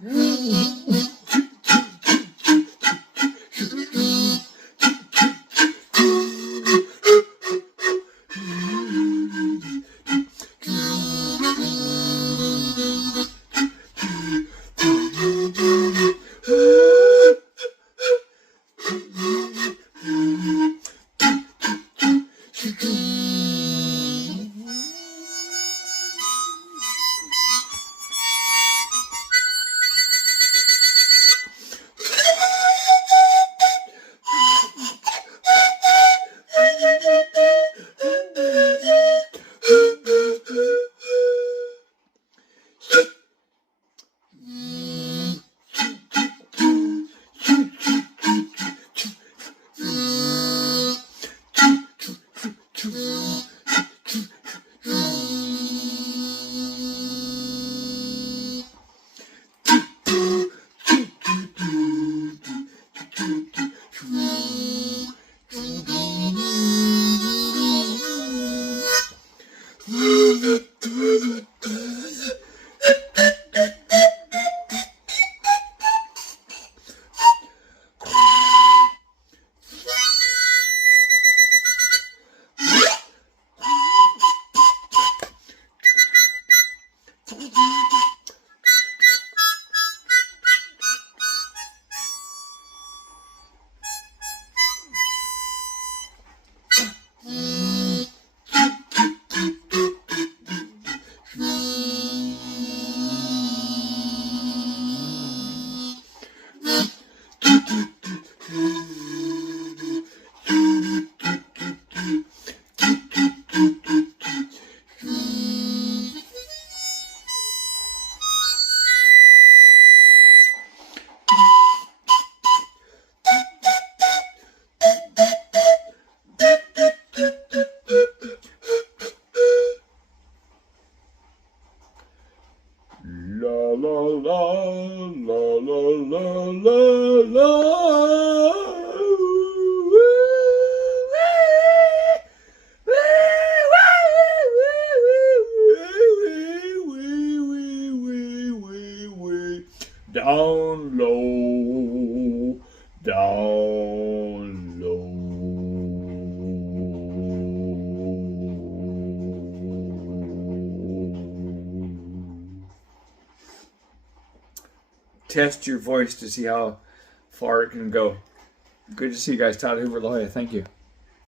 La la la la la la la la. Down low, down low. Test your voice to see how far it can go. Good to see you guys. Todd Hoover, La Jolla. Thank you.